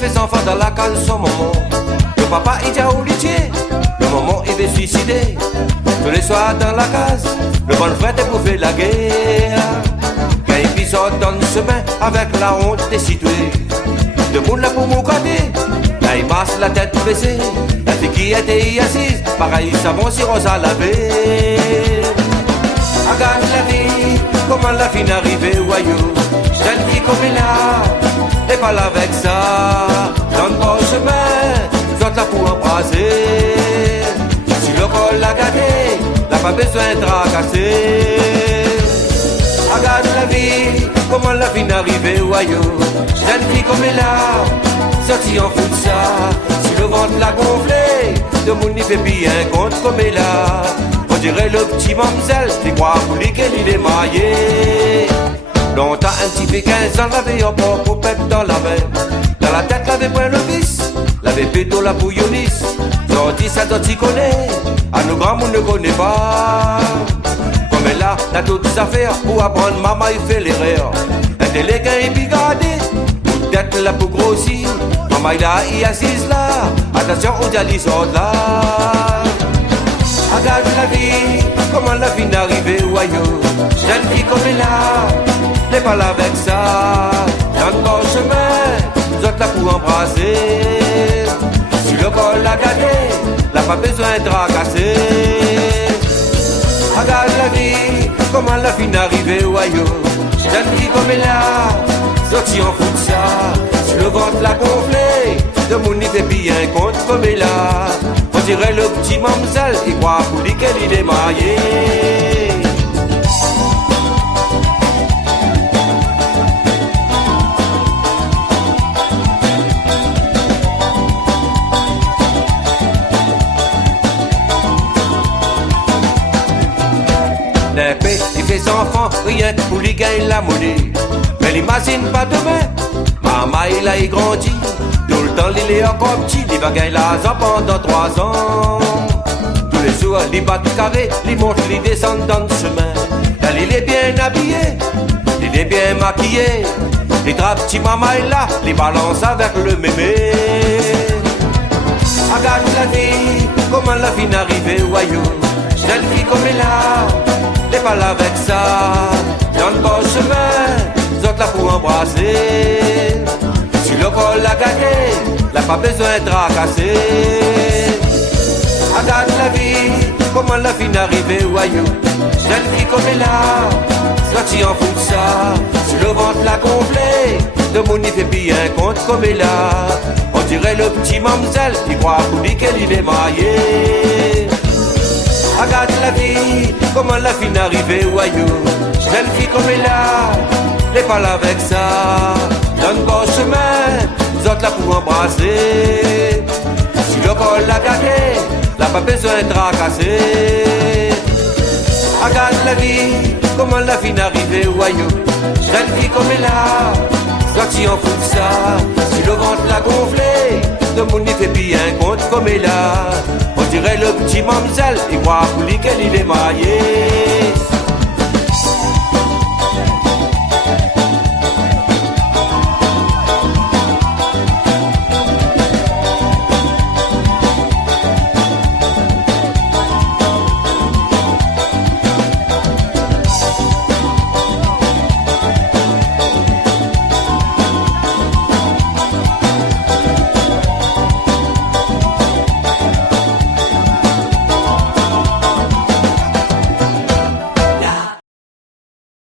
les fait enfants dans la case son maman. Le papa il dit au litier, le maman il veut suicider. Tous les soirs dans la case, le bon frère est pour faire la guerre. Quand il sort dans le chemin avec la honte des situés. De monde là pour mon côté, là il passe la tête baissée. La fille qui était assise, pareil savon si rose à laver. Regarde la vie, comment la fille n'arrivait au waillot. Jeune fille comme elle a, et parle avec ça. Dans le bon chemin, j'entends la pour embrasser. Si le col l'a gâté, n'a pas besoin de tracasser. Regarde la vie, comment la vie n'arrivait au waillot. Jeune fille comme elle a, sorti en fout de ça. Si le ventre l'a gonflé, le monde n'y fait bien compte comme elle a. On dirait le petit mamselle, tu crois pour lui qu'elle il est maillé. Longtemps un petit fait 15 ans, l'avait en port pour pète dans la main. Dans la tête l'avait point le vice, l'avait plutôt la bouillonnisse. Sorti ça doit s'y connaître, à nos grands monde ne connaît pas. Comme elle a toutes ses affaires, pour apprendre maman il fait l'erreur. Un élégant et bigardé, peut-être la pour grossir. Maman il a y assise là, attention on dit elle sort là. Regarde la vie, comment la vie n'arrivait au waillot. Jeune fille comme elle a, n'est pas là avec ça. Dans le bon chemin, j'autre là pour embrasser. Si le col l'a gâté, n'a pas besoin de tracasser. Regarde la vie, comment la vie n'arrivait au waillot. Jeune fille comme elle a, sorti en fout de ça. Si le ventre l'a gonflé, le monde n'y fait bien compte comme elle a. On dirait le petit mamselle, il croit pour lui qu'elle est maillé. L'épée, il fait son enfant, rien que pour lui gagner la monnaie. Mais l'imagine pas demain, maman il a grandi. Tout le temps il est encore petit, il va gagner l'argent pendant 3 ans. Tous les jours il bat tout carré, il monte, il descend dans le chemin. Là il est bien habillé, il est bien maquillé. Les draps petit maman est là, il balance avec le mémé. Regarde la vie, comment la vie n'arrivait au waillot. Jeune fille comme elle a, n'est pas là avec ça. Dans le bon chemin, j'autre là pour embrasser. Si le col l'a gâté, n'a pas besoin de tracasser. Regarde la vie, comment la vie n'arrivait au waillot. Jeune fille comme elle a, sorti en fout de ça. Si le ventre l'a gonflé, le monde n'y fait bien compte comme elle a. On dirait le petit mamselle, il croit pour lui qu'elle est maillé. Regarde la vie, comment la vie n'arrivait au waillot. Jeune fille comme elle a, n'est pas là avec ça. Dans le bon chemin, j'autre là pour embrasser. Si le col l'a gâté, n'a pas besoin de tracasser. Regarde la vie, comment la vie n'arrivait au waillot. Jeune fille comme elle a, sorti en fout de ça. Si le ventre l'a gonflé, le monde n'y fait bien compte comme elle a. On dirait le petit mamselle, il croit pour lui qu'elle est maillée.